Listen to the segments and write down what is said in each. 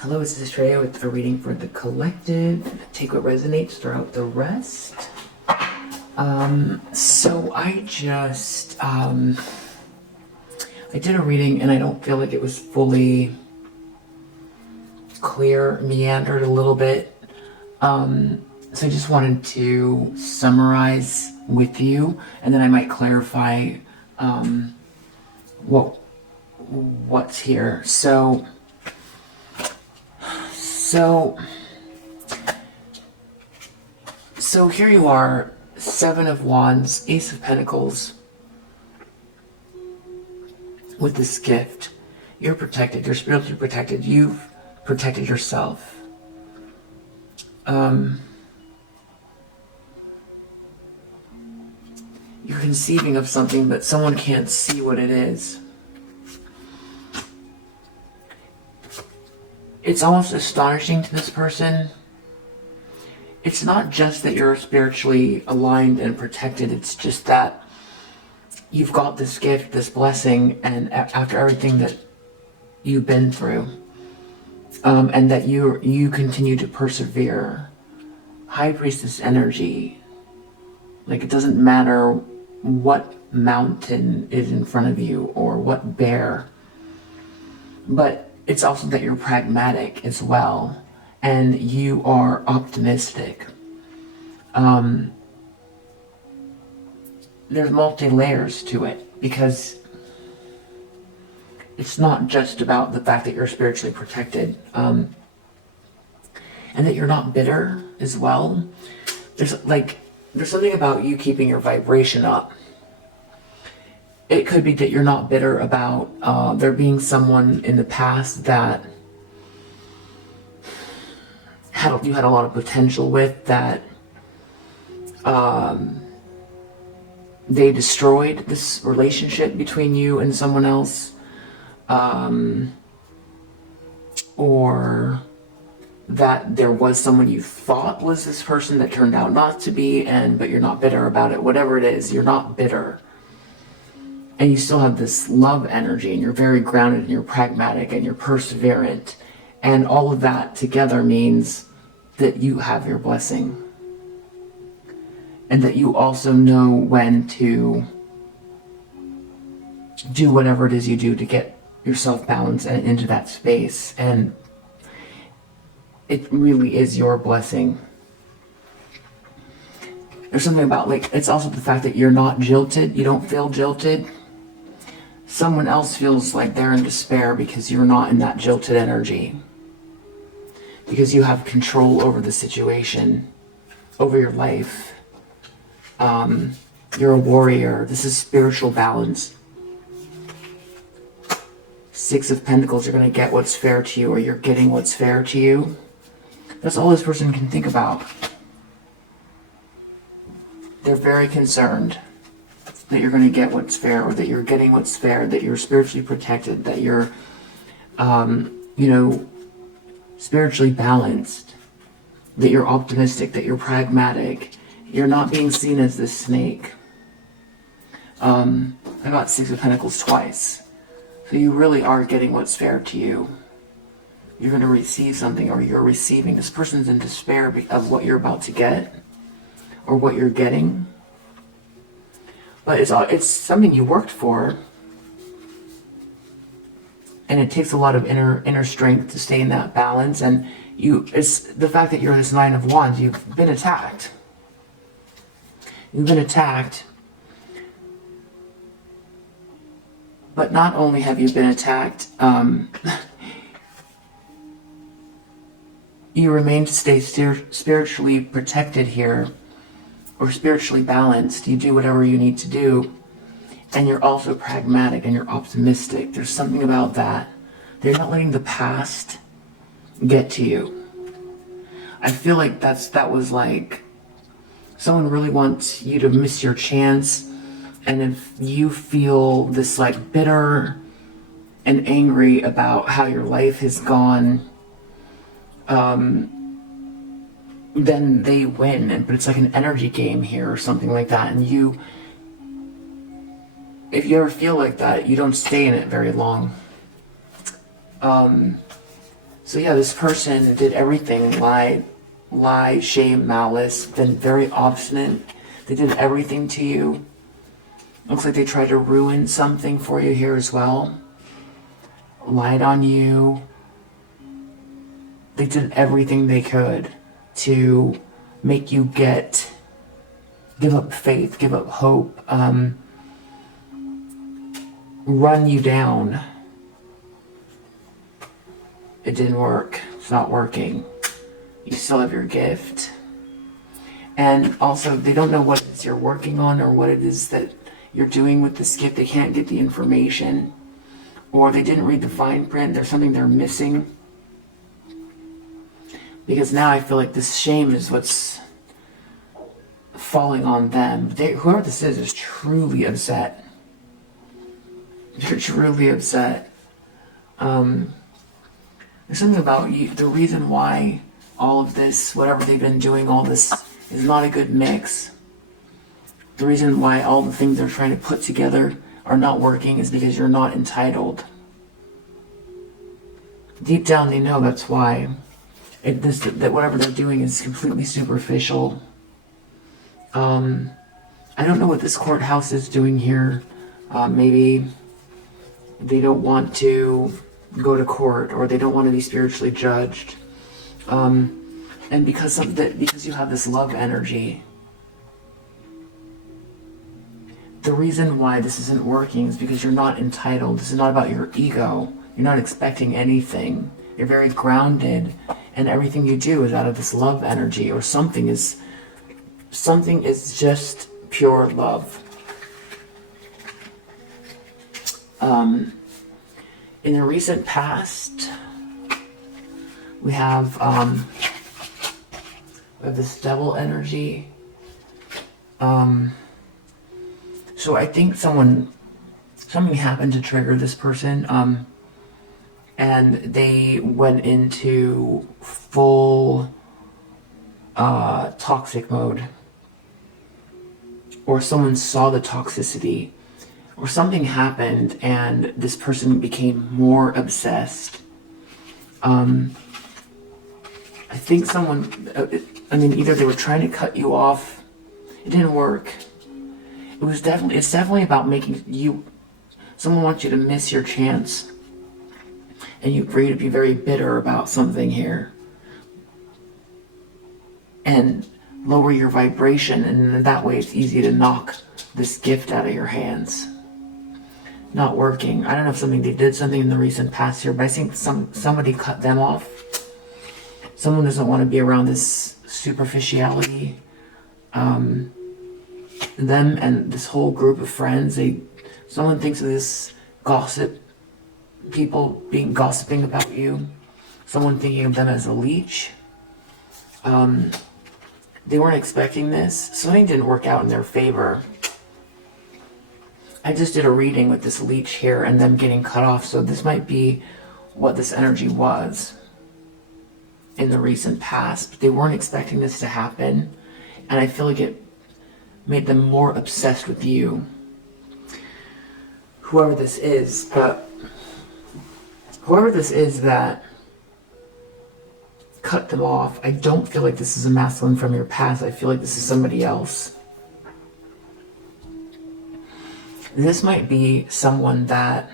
Hello, this is Treya with a reading for the collective. Take what resonates, throw out the rest. So I just, I did a reading and I don't feel like it was fully clear, meandered a little bit. So I just wanted to summarize with you, and then I might clarify, what's here. So here you are, Seven of Wands, Ace of Pentacles, with this gift. You're protected. You're spiritually protected. You've protected yourself. You're conceiving of something, but someone can't see what it is. It's almost astonishing to this person. It's not just that you're spiritually aligned and protected, it's just that you've got this gift, this blessing, and after everything that you've been through, and that you continue to persevere. High Priestess energy. Like, it doesn't matter what mountain is in front of you or what bear, but it's also that you're pragmatic as well, and you are optimistic. There's multi-layers to it, because it's not just about the fact that you're spiritually protected, and that you're not bitter as well. There's something about you keeping your vibration up. It could be that you're not bitter about there being someone in the past that you had a lot of potential with, that they destroyed this relationship between you and someone else, or that there was someone you thought was this person that turned out not to be, but you're not bitter about it. Whatever it is, you're not bitter. And you still have this love energy, and you're very grounded, and you're pragmatic, and you're perseverant. And all of that together means that you have your blessing. And that you also know when to do whatever it is you do to get yourself balanced and into that space. And it really is your blessing. There's something about, it's also the fact that you're not jilted. You don't feel jilted. Someone else feels like they're in despair because you're not in that jilted energy. Because you have control over the situation, over your life. You're a warrior. This is spiritual balance. Six of Pentacles, you're going to get what's fair to you, or you're getting what's fair to you. That's all this person can think about. They're very concerned that you're going to get what's fair, or that you're getting what's fair, that you're spiritually protected, that you're, spiritually balanced, that you're optimistic, that you're pragmatic. You're not being seen as this snake. I got Six of Pentacles twice. So you really are getting what's fair to you. You're going to receive something, or you're receiving. This person's in despair of what you're about to get, or what you're getting. But it's something you worked for. And it takes a lot of inner strength to stay in that balance. And it's the fact that you're this Nine of Wands. You've been attacked. You've been attacked. But not only have you been attacked, you remain to stay spiritually protected here, or spiritually balanced. You do whatever you need to do. And you're also pragmatic, and you're optimistic. There's something about that. You're not letting the past get to you. I feel like that was like someone really wants you to miss your chance. And if you feel this bitter and angry about how your life has gone, then they win. But it's like an energy game here, or something like that. And if you ever feel like that, you don't stay in it very long. So yeah, this person did everything. Lie, shame, malice, been very obstinate. They did everything to you. Looks like they tried to ruin something for you here as well. Lied on you. They did everything they could to make you give up faith, give up hope, run you down. It didn't work. It's not working. You still have your gift. And also, they don't know what it is you're working on or what it is that you're doing with this gift. They can't get the information. Or they didn't read the fine print. There's something they're missing. Because now I feel like this shame is what's falling on them. Whoever this is truly upset. They're truly upset. There's something about you. The reason why all of this, whatever they've been doing, all this is not a good mix. The reason why all the things they're trying to put together are not working is because you're not entitled. Deep down they know that's why. That whatever they're doing is completely superficial. I don't know what this courthouse is doing here. Maybe they don't want to go to court, or they don't want to be spiritually judged. And because you have this love energy, the reason why this isn't working is because you're not entitled. This is not about your ego. You're not expecting anything. You're very grounded, and everything you do is out of this love energy, or something is just pure love. In the recent past, we have this devil energy. So I think something happened to trigger this person, and they went into full toxic mode, or someone saw the toxicity, or something happened and this person became more obsessed. I think either they were trying to cut you off. It didn't work. It's definitely about making someone wants you to miss your chance, and for you to be very bitter about something here, and lower your vibration, and that way it's easy to knock this gift out of your hands. Not working. I don't know if they did something in the recent past here, but I think somebody cut them off. Someone doesn't want to be around this superficiality. Them and this whole group of friends, someone thinks of this gossip, people gossiping about you, someone thinking of them as a leech. They weren't expecting this. Something didn't work out in their favor. I just did a reading with this leech here and them getting cut off, so this might be what this energy was in the recent past. But they weren't expecting this to happen, and I feel like it made them more obsessed with you. Whoever this is that cut them off, I don't feel like this is a masculine from your past. I feel like this is somebody else. This might be someone that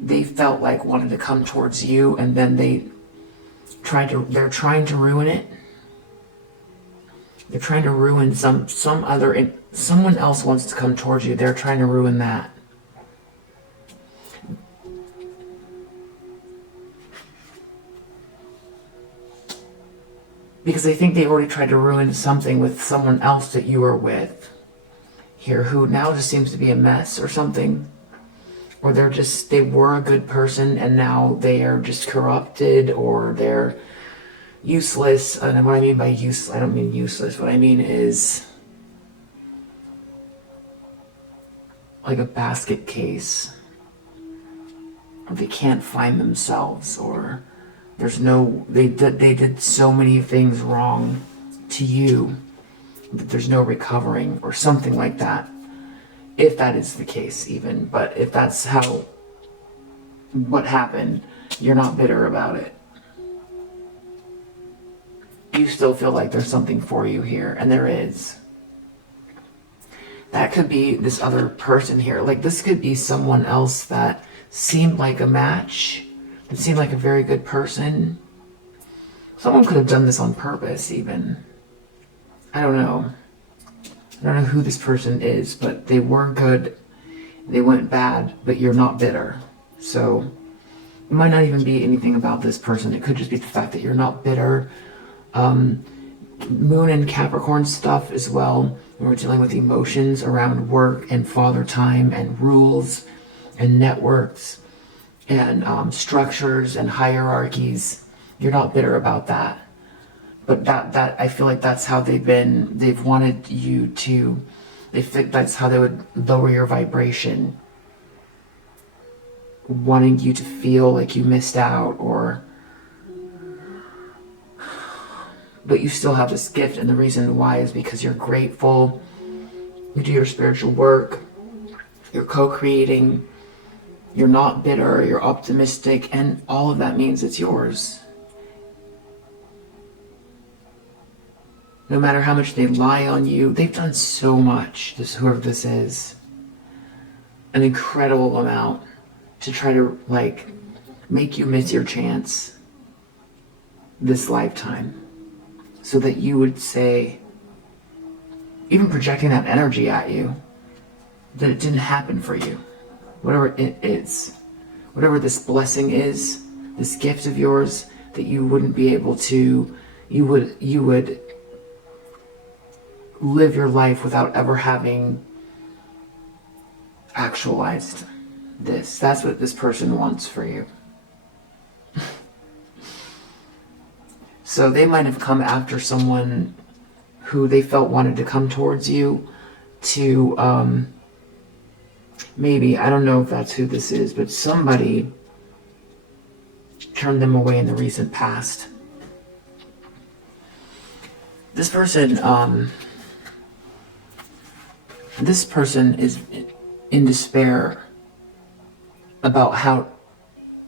they felt like wanted to come towards you, and then they're trying to ruin it. They're trying to ruin someone else wants to come towards you. They're trying to ruin that. Because they think they already tried to ruin something with someone else that you were with here, who now just seems to be a mess or something. Or they were a good person and now they are just corrupted, or they're useless. And what I mean by useless, I don't mean useless. What I mean is like a basket case. Or they can't find themselves, or they did so many things wrong to you that there's no recovering, or something like that. If that is the case even, but if that's what happened, you're not bitter about it. you still feel like there's something for you here, and there is. That could be this other person here. Like, this could be someone else that seemed like a match, that seemed like a very good person. Someone could have done this on purpose, even. I don't know. I don't know who this person is, but they were good. They went bad, but you're not bitter. So it might not even be anything about this person. It could just be the fact that you're not bitter. Moon and Capricorn stuff as well. We're dealing with emotions around work and father time and rules and networks and structures and hierarchies. You're not bitter about that. But that I feel like that's how they've wanted you to, they think that's how they would lower your vibration. Wanting you to feel like you missed out, but you still have this gift, and the reason why is because you're grateful, you do your spiritual work, you're co-creating, you're not bitter, you're optimistic, and all of that means it's yours. No matter how much they lie on you, they've done so much, whoever this is, an incredible amount, to try to, like, make you miss your chance this lifetime. So that you would say, even projecting that energy at you, that it didn't happen for you. Whatever it is, whatever this blessing is, this gift of yours, that you wouldn't be able to, you would live your life without ever having actualized this. That's what this person wants for you. So they might have come after someone who they felt wanted to come towards you to, maybe, I don't know if that's who this is, but somebody turned them away in the recent past. This person is in despair about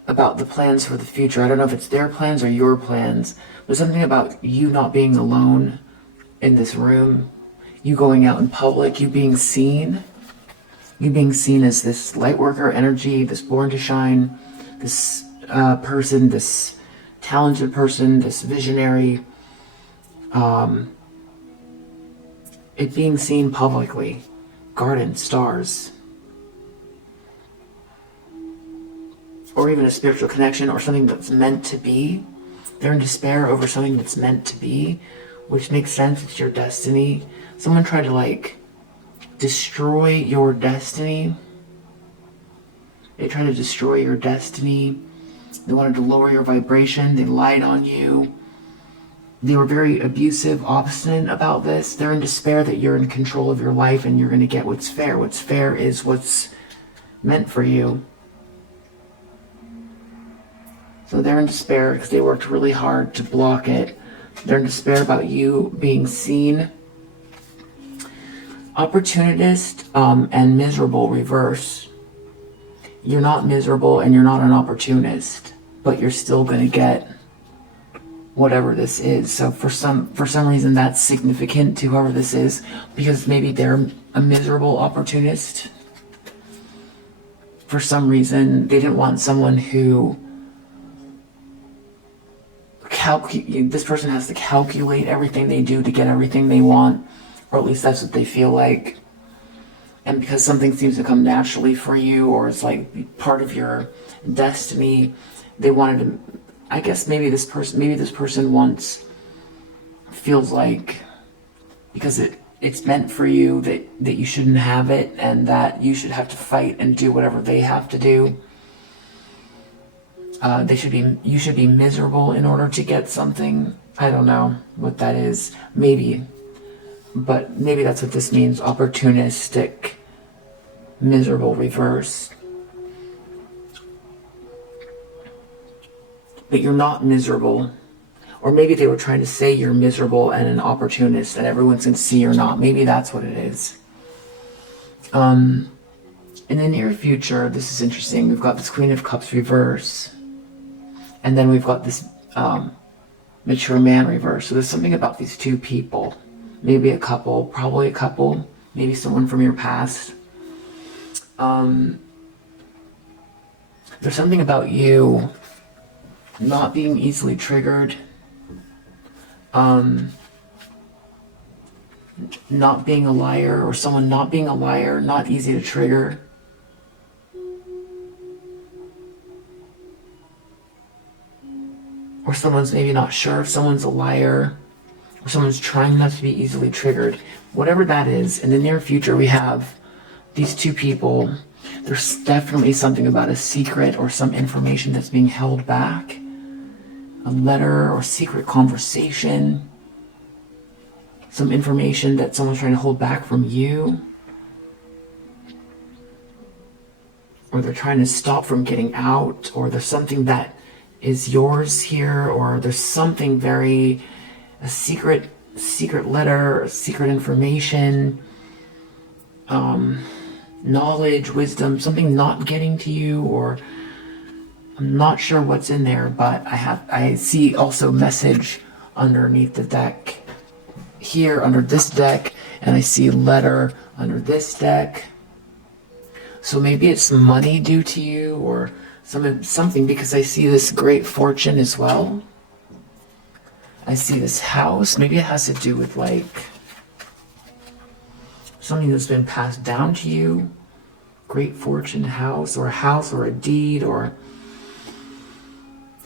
the plans for the future. I don't know if it's their plans or your plans, but something about you not being alone in this room, you going out in public, you being seen as this light worker energy, this born to shine, this person, this talented person, this visionary, it being seen publicly, garden, stars, or even a spiritual connection or something that's meant to be. They're in despair over something that's meant to be, which makes sense. It's your destiny. Someone tried to, like, destroy your destiny. They tried to destroy your destiny. They wanted to lower your vibration. They lied on you. They were very abusive, obstinate about this. They're in despair that you're in control of your life and you're going to get what's fair. What's fair is what's meant for you. So they're in despair because they worked really hard to block it. They're in despair about you being seen. Opportunist and miserable reverse. You're not miserable and you're not an opportunist, but you're still going to get whatever this is. So for some reason that's significant to whoever this is, because maybe they're a miserable opportunist. For some reason they didn't want someone who this person has to calculate everything they do to get everything they want, or at least that's what they feel like. And because something seems to come naturally for you, or it's like part of your destiny, they wanted to, I guess maybe this person feels like, because it's meant for you, that you shouldn't have it, and that you should have to fight and do whatever they have to do. You should be miserable in order to get something. I don't know what that is. Maybe. But maybe that's what this means. Opportunistic, miserable reverse. But you're not miserable. Or maybe they were trying to say you're miserable and an opportunist and everyone's going to see you're not. Maybe that's what it is. In the near future, this is interesting. We've got this Queen of Cups reverse. And then we've got this mature man reverse. So there's something about these two people, maybe a couple, probably a couple, maybe someone from your past. There's something about you not being easily triggered, not being a liar, or someone not being a liar, not easy to trigger. Or someone's maybe not sure if someone's a liar, or someone's trying not to be easily triggered. Whatever that is, in the near future we have these two people. There's definitely something about a secret or some information that's being held back. A letter or secret conversation. Some information that someone's trying to hold back from you. Or they're trying to stop from getting out. Or there's something that is yours here. Or there's something a secret letter, secret information. Knowledge, wisdom, something not getting to you, or I'm not sure what's in there, but I see also message underneath the deck here under this deck, and I see letter under this deck. So maybe it's money due to you, or something, because I see this great fortune as well. I see this house. Maybe it has to do with like something that's been passed down to you. Great fortune house, or a deed, or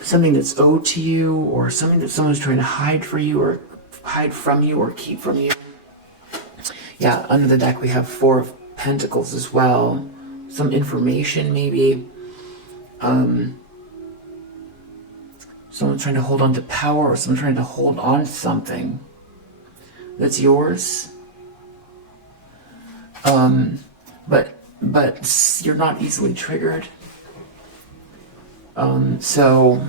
something that's owed to you, or something that someone's trying to hide for you, or hide from you, or keep from you. Yeah, under the deck we have 4 of Pentacles as well. Some information maybe. Someone's trying to hold on to power, or someone trying to hold on to something that's yours. But you're not easily triggered. So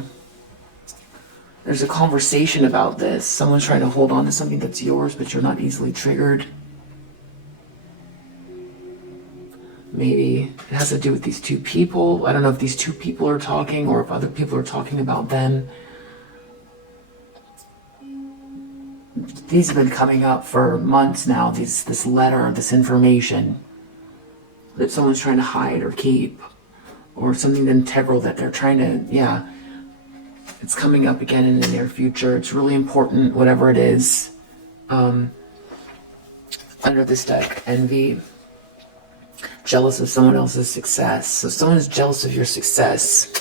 there's a conversation about this. Someone's trying to hold on to something that's yours, but you're not easily triggered. Maybe it has to do with these two people. I don't know if these two people are talking or if other people are talking about them. These have been coming up for months now, this letter, this information that someone's trying to hide or keep, or something integral that they're trying to, it's coming up again in the near future. It's really important, whatever it is. Under this deck, envy, jealous of someone else's success. So someone's jealous of your success.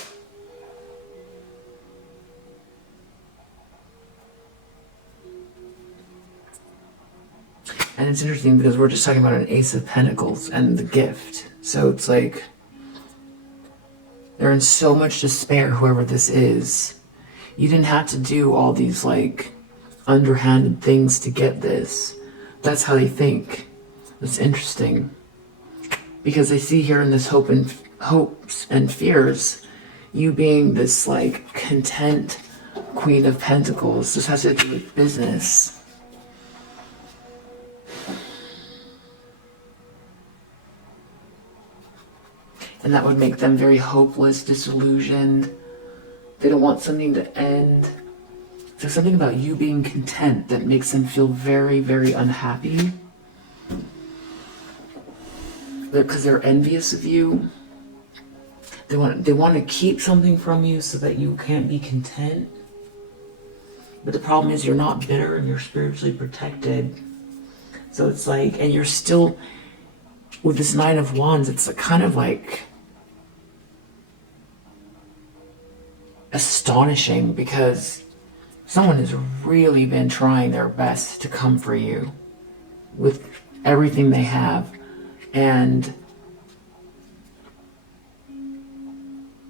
And it's interesting because we're just talking about an Ace of Pentacles and the gift. So it's like they're in so much despair, whoever this is. You didn't have to do all these like underhanded things to get this. That's how they think. That's interesting. Because I see here in this hopes and fears, you being this like content Queen of Pentacles. This has to do with business. And that would make them very hopeless, disillusioned. They don't want something to end. There's something about you being content that makes them feel very, very unhappy. Because they're envious of you. They want to keep something from you so that you can't be content. But the problem is you're not bitter and you're spiritually protected. So it's like, and you're still, with this Nine of Wands, it's kind of like astonishing because someone has really been trying their best to come for you with everything they have, and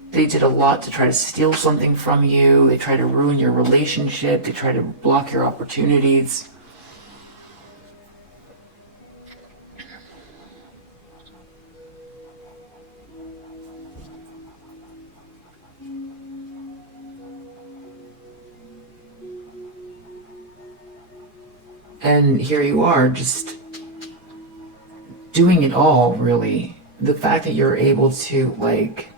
they did a lot to try to steal something from you. They try to ruin your relationship. They try to block your opportunities. And here you are, just doing it all, really. The fact that you're able to, like,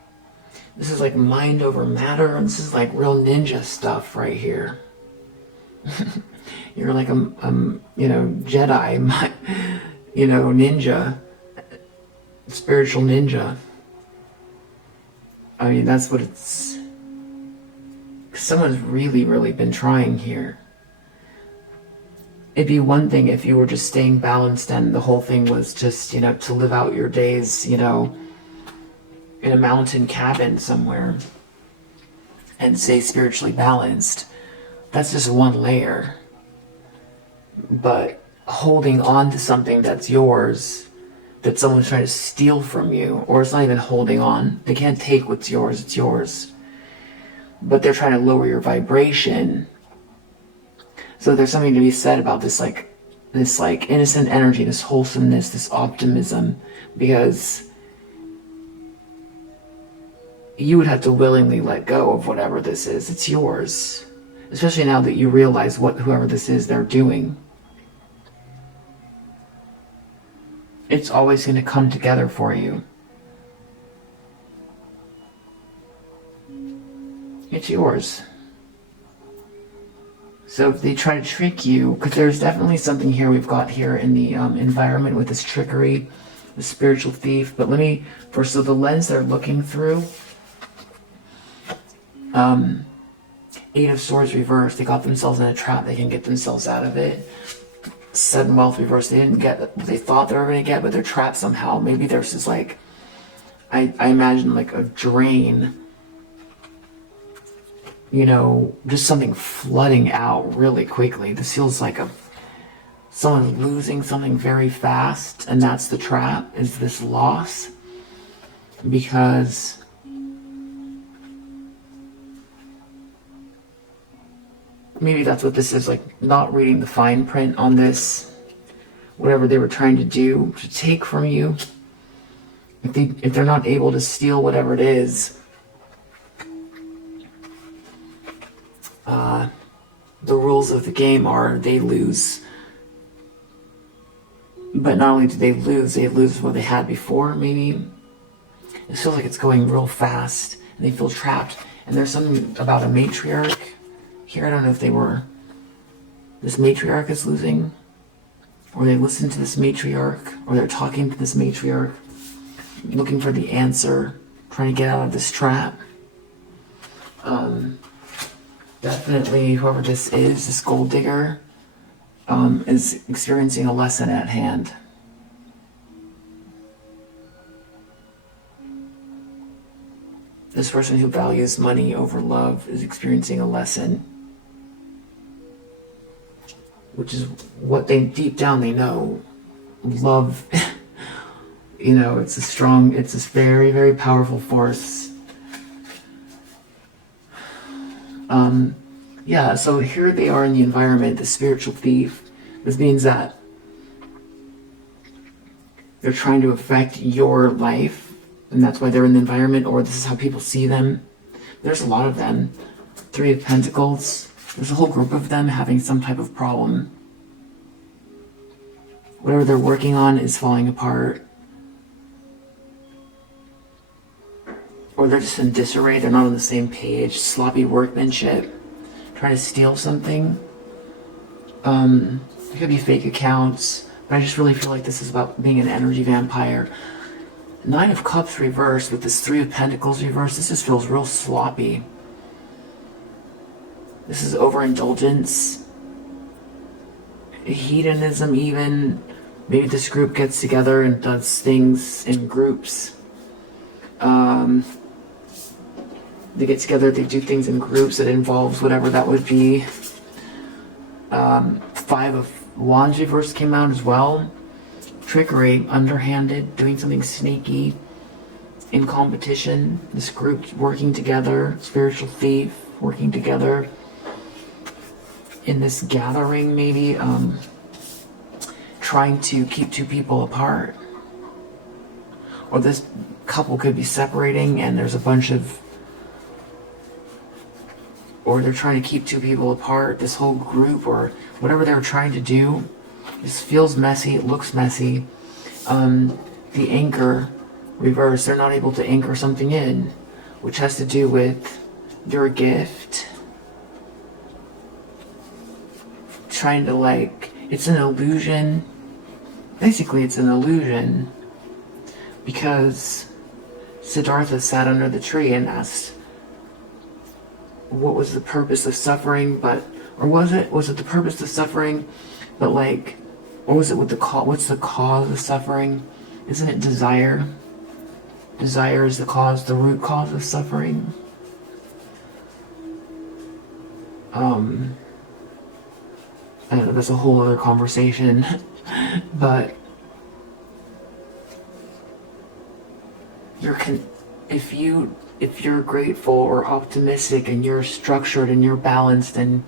this is like mind over matter, and this is like real ninja stuff right here. You're like you know, Jedi, you know, ninja, spiritual ninja. I mean, that's what it's... Someone's really, really been trying here. It'd be one thing if you were just staying balanced and the whole thing was just, you know, to live out your days, you know, in a mountain cabin somewhere and stay spiritually balanced. That's just one layer. But holding on to something that's yours, that someone's trying to steal from you, or it's not even holding on. They can't take what's yours, it's yours. But they're trying to lower your vibration. So there's something to be said about this innocent energy, this wholesomeness, this optimism, because you would have to willingly let go of whatever this is. It's yours. Especially now that you realize what whoever this is, they're doing. It's always going to come together for you. It's yours. So if they try to trick you, because there's definitely something here we've got here in the environment with this trickery, the spiritual thief. But let me, first, so the lens they're looking through, Eight of Swords reversed. They got themselves in a trap. They can get themselves out of it. Sudden wealth reversed. They didn't get what they thought they were going to get, but they're trapped somehow. Maybe there's just like, I imagine like a drain. You know, just something flooding out really quickly. This feels like someone's losing something very fast, and that's the trap, is this loss. Because maybe that's what this is, like not reading the fine print on this, whatever they were trying to do, to take from you. If they're not able to steal whatever it is, the rules of the game are they lose. But not only do they lose what they had before, maybe. It feels like it's going real fast, and they feel trapped. And there's something about a matriarch here. I don't know if this matriarch is losing, or they listen to this matriarch, or they're talking to this matriarch, looking for the answer, trying to get out of this trap. Definitely, whoever this is, this gold digger, is experiencing a lesson at hand. This person who values money over love is experiencing a lesson, which is what they, deep down, they know. Love, you know, it's this very, very powerful force. Yeah, so here they are in the environment, the spiritual thief. This means that they're trying to affect your life, and that's why they're in the environment, or this is how people see them. There's a lot of them. Three of Pentacles. There's a whole group of them having some type of problem. Whatever they're working on is falling apart. Or they're just in disarray, they're not on the same page. Sloppy workmanship. Trying to steal something. It could be fake accounts, but I just really feel like this is about being an energy vampire. Nine of Cups reversed with this Three of Pentacles reversed. This just feels real sloppy. This is overindulgence. Hedonism even. Maybe this group gets together and does things in groups. They get together, they do things in groups that involves whatever that would be. Five of Wands reversed came out as well. Trickery, underhanded, doing something sneaky in competition. This group working together, spiritual thief working together in this gathering, maybe trying to keep two people apart. Or this couple could be separating and there's a bunch of, or they're trying to keep two people apart, this whole group, or whatever they were trying to do. This feels messy, it looks messy. The anchor reverse, they're not able to anchor something in, which has to do with your gift. trying to like, it's an illusion. Basically, it's an illusion because Siddhartha sat under the tree and asked, what was the purpose of suffering? Or was it the purpose of suffering? But like, or was it what's the cause of suffering? Isn't it desire? Desire is the root cause of suffering. I don't know, that's a whole other conversation. But if you're grateful or optimistic and you're structured and you're balanced and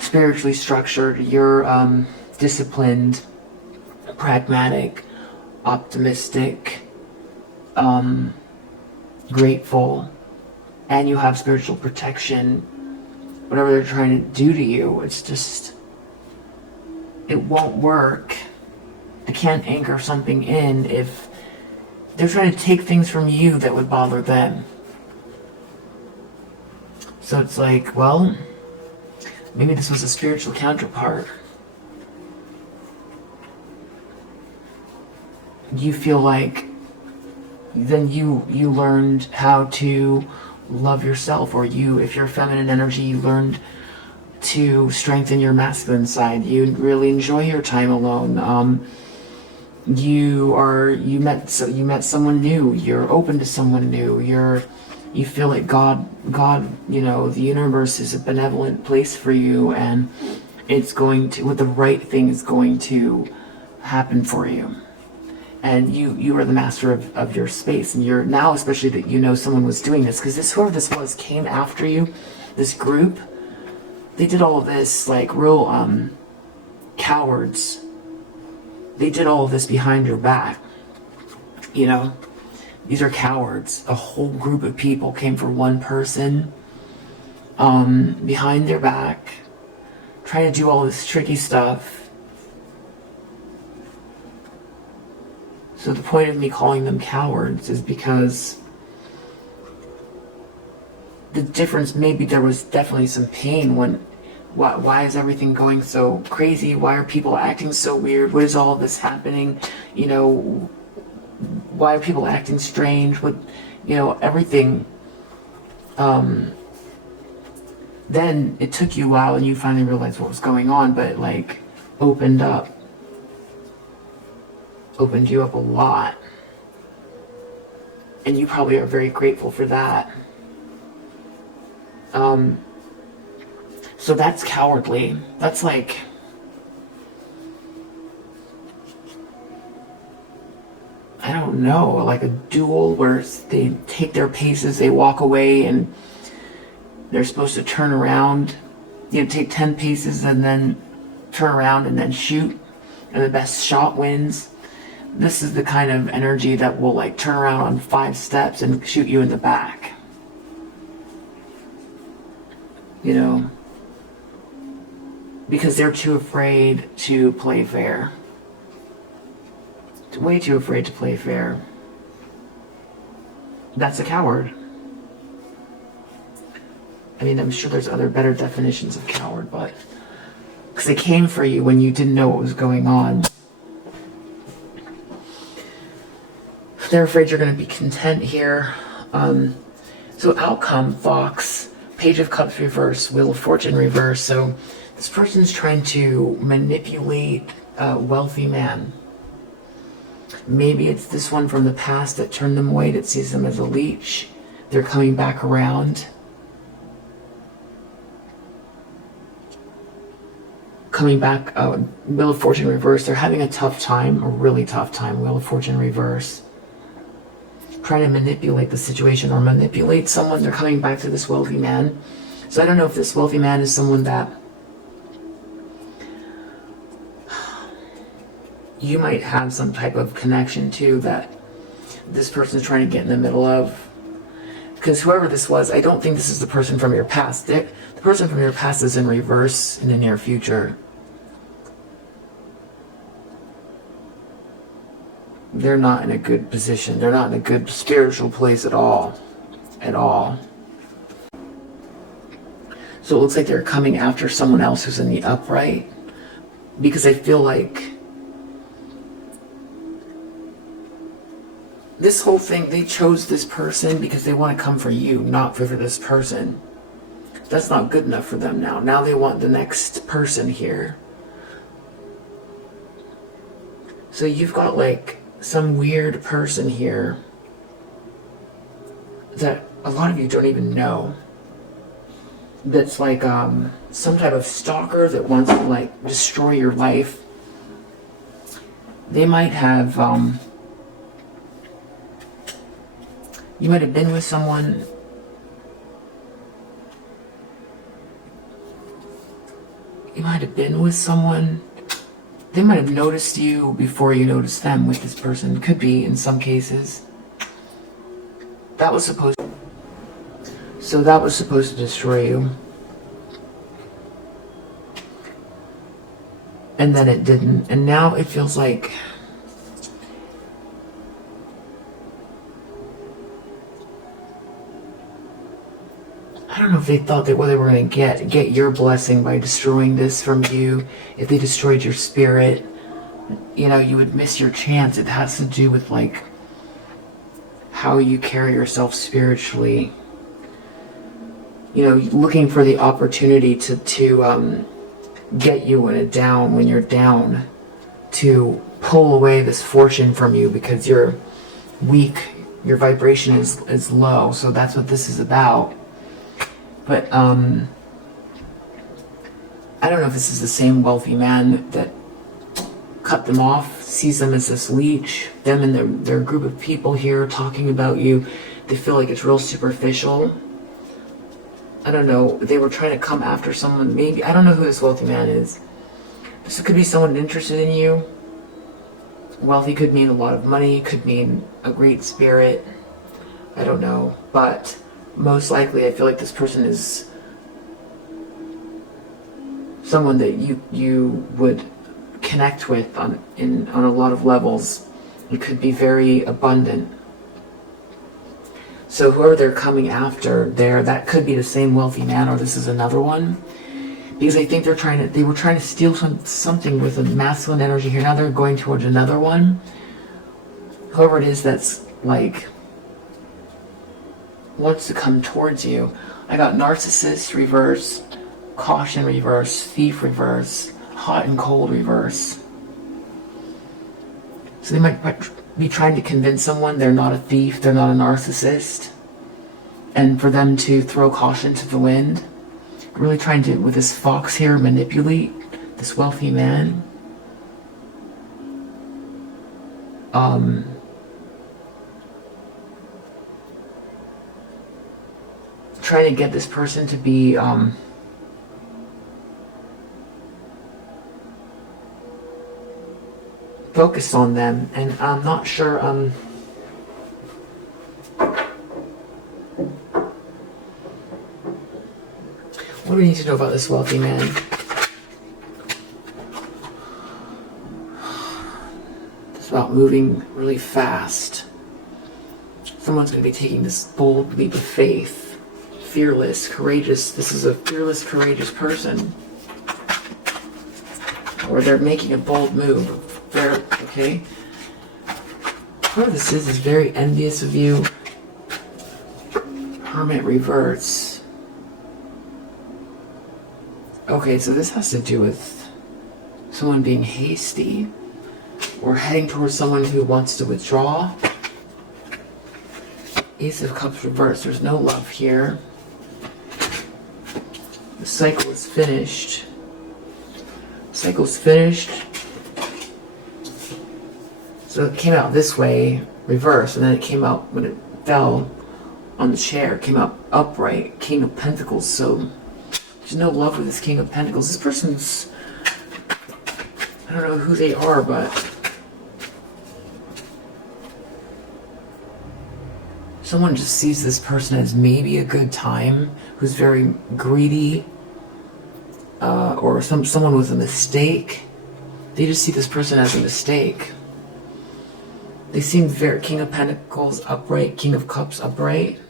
spiritually structured, you're disciplined, pragmatic, optimistic, grateful, and you have spiritual protection, whatever they're trying to do to you, it's just, it won't work. They can't anchor something in if they're trying to take things from you that would bother them. So it's like, well, maybe this was a spiritual counterpart. You feel like then you learned how to love yourself, or if you're feminine energy, you learned to strengthen your masculine side. You really enjoy your time alone. You met someone new. You're open to someone new. You feel like God, the universe is a benevolent place for you, and it's going to, with the right thing, is going to happen for you. And you are the master of your space, and you're now, especially that someone was doing this, because whoever this was came after you, this group. They did all of this like real cowards. They did all of this behind your back. These are cowards. A whole group of people came for one person, behind their back, trying to do all this tricky stuff. So the point of me calling them cowards is because the difference, maybe there was definitely some pain when, why is everything going so crazy? Why are people acting so weird? What is all this happening? Why are people acting strange? What, everything. Then it took you a while and you finally realized what was going on, but it like opened you up a lot. And you probably are very grateful for that. So that's cowardly. That's like, I don't know, like a duel where they take their paces, they walk away, and they're supposed to turn around, take 10 paces and then turn around and then shoot, and the best shot wins. This is the kind of energy that will like turn around on 5 steps and shoot you in the back. Because they're too afraid to play fair. Way too afraid to play fair. That's a coward. I mean, I'm sure there's other better definitions of coward, but because they came for you when you didn't know what was going on. They're afraid you're going to be content here. So outcome, Fox, Page of Cups reverse, Wheel of Fortune reverse. So this person's trying to manipulate a wealthy man. Maybe it's this one from the past that turned them away, that sees them as a leech. They're coming back around. Coming back, Wheel of Fortune reverse. They're having a tough time, a really tough time. Wheel of Fortune reverse. Trying to manipulate the situation or manipulate someone. They're coming back to this wealthy man. So I don't know if this wealthy man is someone that you might have some type of connection to, that this person is trying to get in the middle of. Because whoever this was, I don't think this is the person from your past. The person from your past is in reverse in the near future. They're not in a good position. They're not in a good spiritual place at all. At all. So it looks like they're coming after someone else who's in the upright, because I feel like this whole thing, they chose this person because they want to come for you, not for this person. That's not good enough for them now. Now they want the next person here. So you've got like some weird person here that a lot of you don't even know. That's like some type of stalker that wants to like destroy your life. They might have, you might have been with someone. You might have been with someone. They might have noticed you before you noticed them with this person. Could be in some cases. That was supposed to destroy you. And then it didn't. And now it feels like I don't know if they thought that what they were going to get your blessing by destroying this from you. If they destroyed your spirit, you know, you would miss your chance. It has to do with like how you carry yourself spiritually. You know, looking for the opportunity to get you when you're down, to pull away this fortune from you because you're weak, your vibration is low. So that's what this is about. But I don't know if this is the same wealthy man that cut them off, sees them as this leech, them and their group of people here talking about you. They feel like it's real superficial. I don't know. They were trying to come after someone. Maybe. I don't know who this wealthy man is. This could be someone interested in you. Wealthy could mean a lot of money. Could mean a great spirit. I don't know. But most likely, I feel like this person is someone that you would connect with on a lot of levels. It could be very abundant. So whoever they're coming after there, that could be the same wealthy man, or this is another one. Because I think they were trying to steal something with a masculine energy here. Now they're going towards another one. Whoever it is that's like wants to come towards you. I got narcissist reverse, caution reverse, thief reverse, hot and cold reverse. So they might be trying to convince someone they're not a thief, they're not a narcissist, and for them to throw caution to the wind. Really trying to, with this fox here, manipulate this wealthy man. Trying to get this person to be focused on them, and I'm not sure what do we need to know about this wealthy man? It's about moving really fast. Someone's going to be taking this bold leap of faith. Fearless, courageous. This is a fearless, courageous person. Or they're making a bold move. Okay? Whoever this is very envious of you. Hermit reverts. Okay, so this has to do with someone being hasty or heading towards someone who wants to withdraw. Ace of Cups reversed. There's no love here. The cycle is finished. Cycle's finished. So it came out this way, reverse, and then it came out when it fell on the chair. It came out upright. King of Pentacles. So there's no love with this King of Pentacles. This person's, I don't know who they are, but someone just sees this person as maybe a good time, who's very greedy, or someone with a mistake. They just see this person as a mistake. They seem very King of Pentacles upright, King of Cups upright.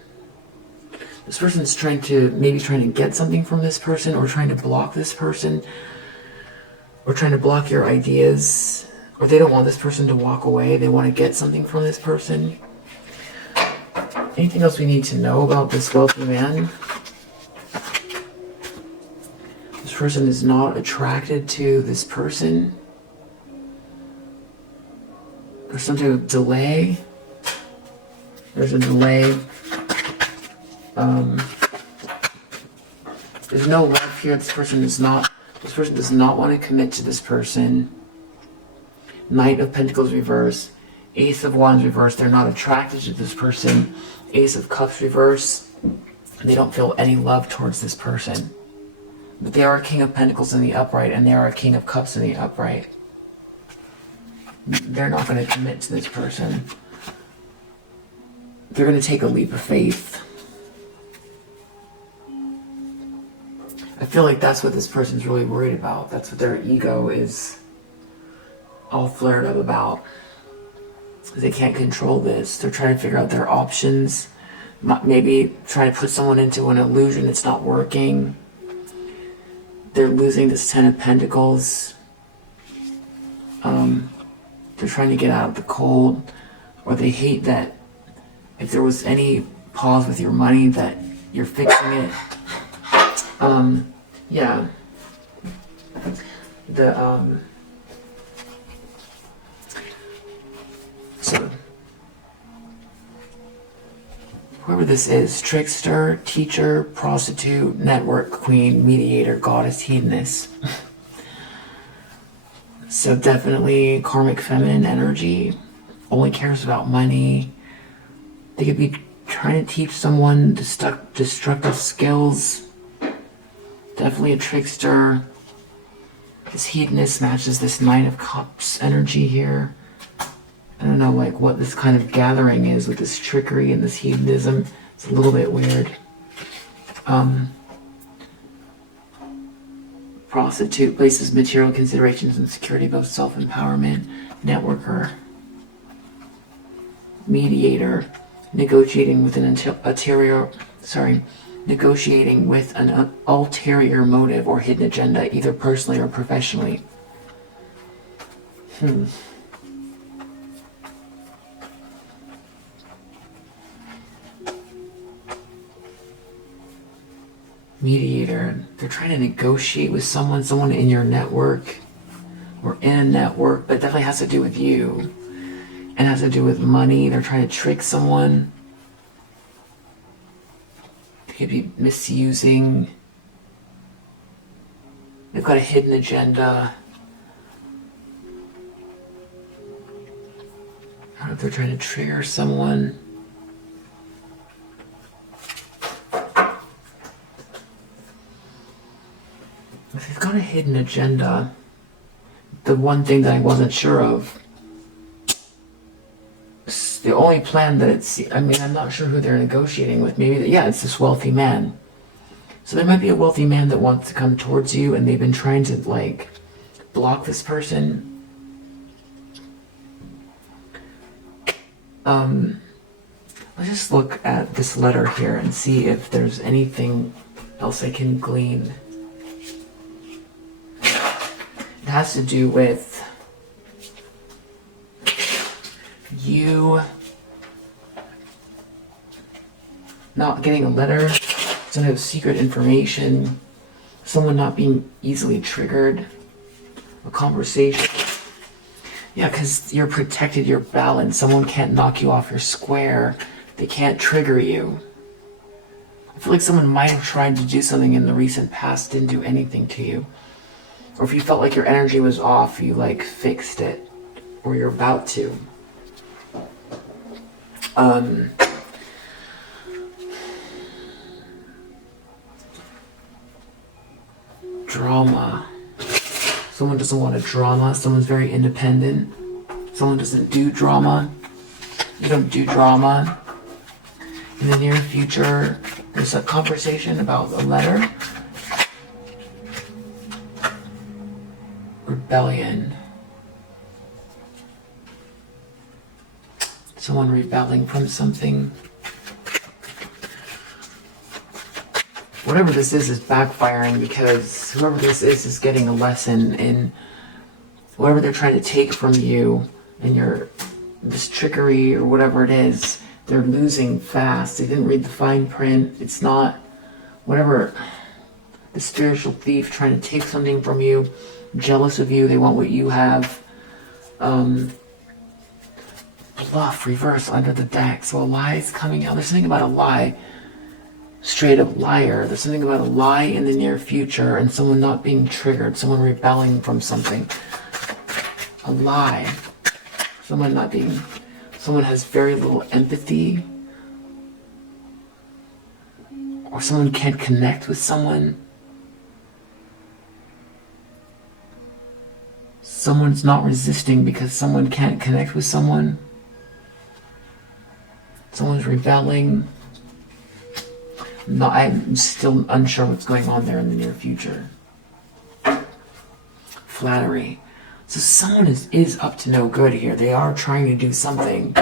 This person's trying to get something from this person, or trying to block this person, or trying to block your ideas, or they don't want this person to walk away. They want to get something from this person. Anything else we need to know about this wealthy man? This person is not attracted to this person. There's some type of delay. There's a delay. There's no love here. This person does not want to commit to this person. Knight of Pentacles reverse. Ace of Wands reverse. They're not attracted to this person. Ace of Cups reverse. They don't feel any love towards this person. But they are a King of Pentacles in the upright, and they are a King of Cups in the upright. They're not going to commit to this person. They're going to take a leap of faith. I feel like that's what this person's really worried about. That's what their ego is all flared up about. They can't control this. They're trying to figure out their options. Maybe trying to put someone into an illusion that's not working. They're losing this Ten of Pentacles. They're trying to get out of the cold. Or they hate that if there was any pause with your money, that you're fixing it. Yeah. So, whoever this is, trickster, teacher, prostitute, network queen, mediator, goddess, hedonist. So definitely karmic feminine energy, only cares about money. They could be trying to teach someone destructive skills. Definitely a trickster. This hedonist matches this Knight of Cups energy here. I don't know like what this kind of gathering is with this trickery and this hedonism. It's a little bit weird. Prostitute places material considerations and security above self-empowerment. Networker. Mediator. Negotiating with an ulterior motive or hidden agenda, either personally or professionally. Mediator. They're trying to negotiate with someone in your network or in a network, but it definitely has to do with you. And has to do with money. They're trying to trick someone. They could be misusing. They've got a hidden agenda. I don't know if they're trying to trigger someone. If they've got a hidden agenda, the one thing that I wasn't sure of, the only plan that I'm not sure who they're negotiating with. Maybe it's this wealthy man. So there might be a wealthy man that wants to come towards you, and they've been trying to like block this person. Let's just look at this letter here and see if there's anything else I can glean. It has to do with you not getting a letter, some kind of secret information, someone not being easily triggered, a conversation. Yeah, because you're protected, you're balanced. Someone can't knock you off your square. They can't trigger you. I feel like someone might have tried to do something in the recent past, didn't do anything to you. Or if you felt like your energy was off, you like fixed it. Or you're about to. Drama. Someone doesn't want a drama. Someone's very independent. Someone doesn't do drama. You don't do drama. In the near future, there's a conversation about a letter. Rebellion. Someone rebelling from something. whatever this is backfiring, because whoever this is getting a lesson in whatever they're trying to take from you and this trickery or whatever it is. They're losing fast. They didn't read the fine print. It's not whatever, the spiritual thief trying to take something from you, jealous of you, they want what you have. Bluff, reverse, under the deck. So a lie is coming out. There's something about a lie. Straight up liar. There's something about a lie in the near future and someone not being triggered, someone rebelling from something. A lie. Someone has very little empathy. Or someone can't connect with someone. Someone's not resisting because someone can't connect with someone. Someone's rebelling. No, I'm still unsure what's going on there in the near future. Flattery. So someone is up to no good here. They are trying to do something.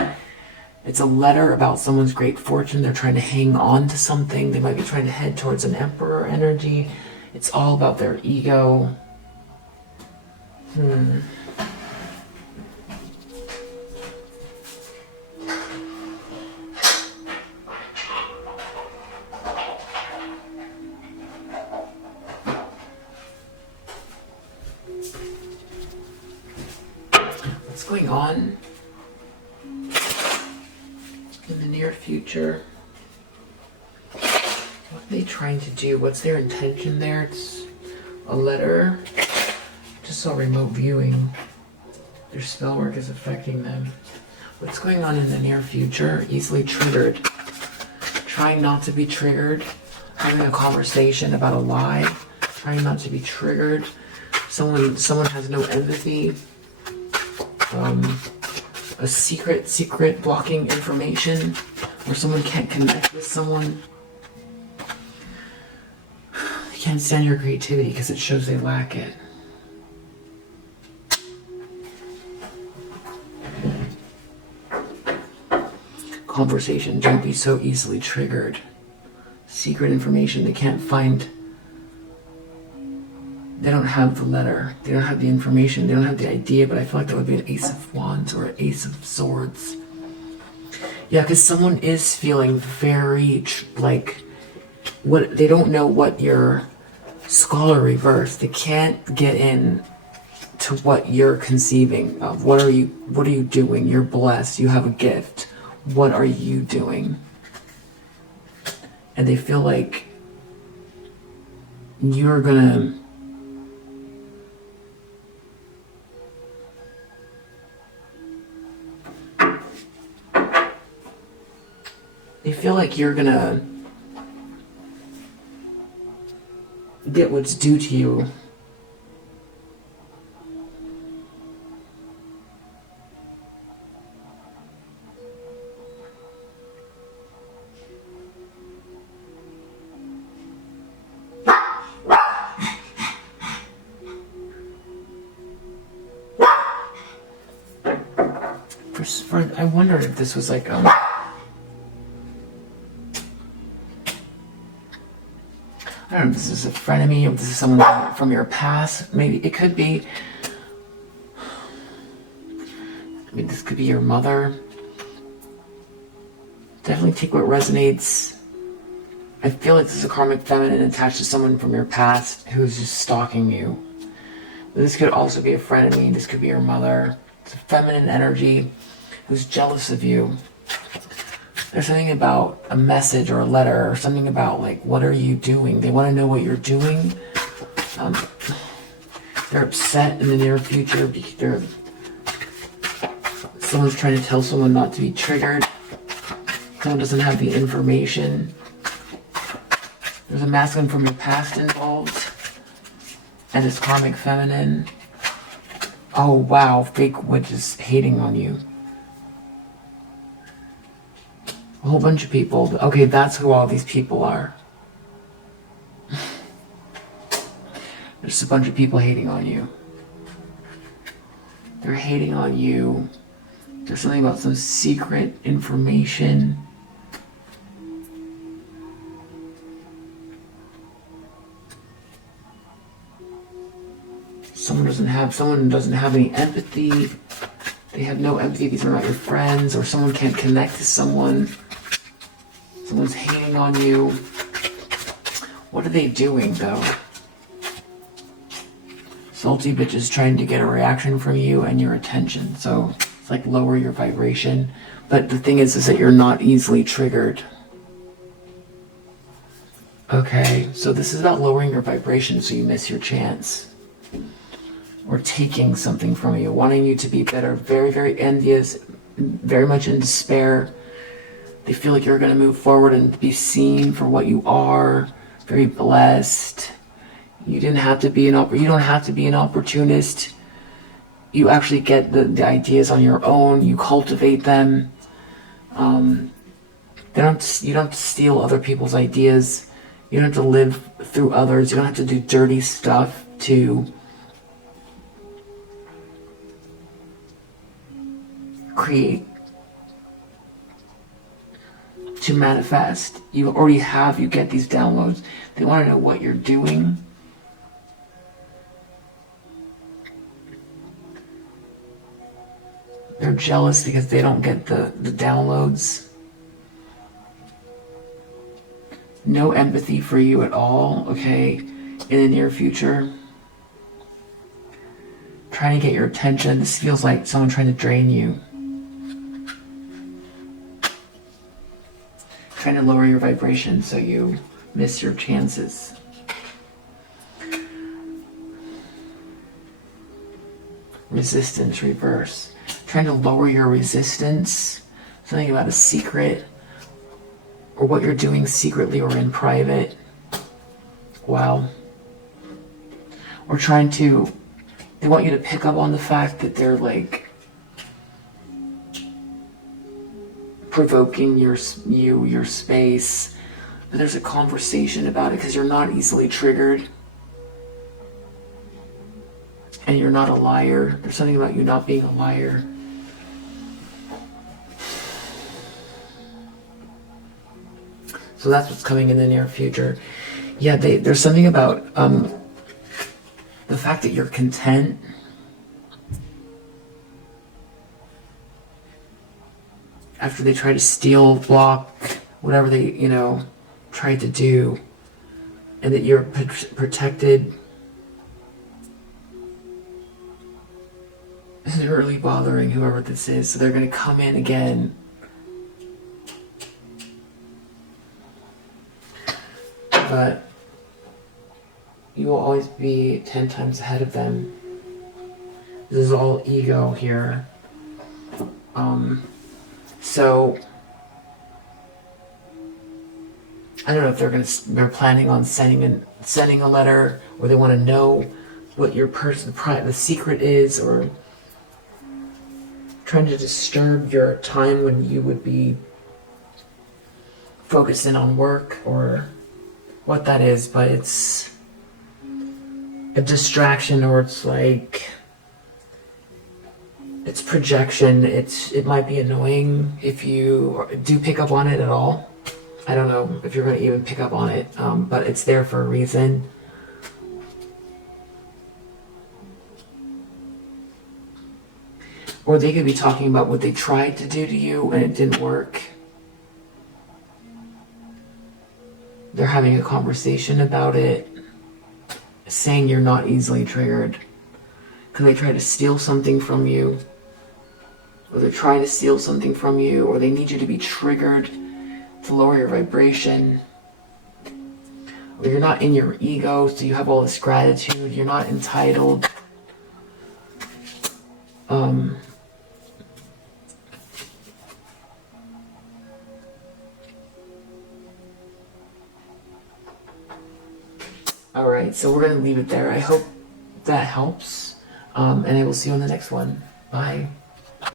It's a letter about someone's great fortune. They're trying to hang on to something. They might be trying to head towards an emperor energy. It's all about their ego. What's going on in the near future? What are they trying to do? What's their intention there? It's a letter. Just saw remote viewing. Their spell work is affecting them. What's going on in the near future? Easily triggered. Trying not to be triggered. Having a conversation about a lie. Trying not to be triggered. Someone has no empathy. A secret blocking information, or someone can't connect with someone. They can't stand your creativity because it shows they lack it. Conversation, don't be so easily triggered. Secret information, they can't find. They don't have the letter, they don't have the information, they don't have the idea, but I feel like that would be an Ace of Wands or an Ace of Swords. Yeah, because someone is feeling very, they don't know what your scholar reverse. They can't get in to what you're conceiving of. What are you doing? You're blessed, you have a gift. What are you doing? And they feel like you're gonna get what's due to you. I wondered if this was like I don't know if this is a frenemy, or if this is someone from your past. Maybe it could be. I mean, this could be your mother. Definitely take what resonates. I feel like this is a karmic feminine attached to someone from your past who's just stalking you. But this could also be a frenemy. This could be your mother. It's a feminine energy who's jealous of you. There's something about a message or a letter or something about like, what are you doing? They want to know what you're doing. They're upset in the near future because someone's trying to tell someone not to be triggered. Someone doesn't have the information. There's a masculine from your past involved. And it's karmic feminine. Oh wow, fake witches hating on you. A whole bunch of people. Okay, that's who all these people are. There's a bunch of people hating on you. They're hating on you. There's something about some secret information. someone doesn't have any empathy. They have no empathy. These are not your friends, or someone can't connect to someone. Someone's hating on you. What are they doing, though? Salty bitch is trying to get a reaction from you and your attention. So it's like lower your vibration. But the thing is that you're not easily triggered. Okay, so this is about lowering your vibration so you miss your chance. Or taking something from you, wanting you to be better, very, very envious, very much in despair. They feel like you're going to move forward and be seen for what you are, very blessed. You don't have to be an opportunist. You actually get the ideas on your own. You cultivate them. You don't have to steal other people's ideas. You don't have to live through others. You don't have to do dirty stuff to create, to manifest. You get these downloads. They want to know what you're doing. They're jealous because they don't get the downloads. No empathy for you at all, okay, in the near future. Trying to get your attention. This feels like someone trying to drain you. Trying to lower your vibration so you miss your chances. Resistance, reverse. Trying to lower your resistance. Something about a secret. Or what you're doing secretly or in private. Wow. Or they want you to pick up on the fact that they're like provoking your space. But there's a conversation about it because you're not easily triggered. And you're not a liar. There's something about you not being a liar. So that's what's coming in the near future. Yeah, there's something about the fact that you're content. After they try to steal, block, whatever they, tried to do. And that you're protected. They're really bothering whoever this is. So they're going to come in again. But you will always be 10 times ahead of them. This is all ego here. So I don't know if they're planning on sending a letter, or they want to know what your the secret is, or trying to disturb your time when you would be focusing on work, or what that is. But it's a distraction, or it's like it's projection. It might be annoying if you do pick up on it at all. I don't know if you're going to even pick up on it, but it's there for a reason. Or they could be talking about what they tried to do to you and it didn't work. They're having a conversation about it, saying you're not easily triggered. Because they try to steal something from you. Or they're trying to steal something from you. Or they need you to be triggered to lower your vibration. Or you're not in your ego, so you have all this gratitude. You're not entitled. Alright, so we're going to leave it there. I hope that helps. And I will see you on the next one. Bye.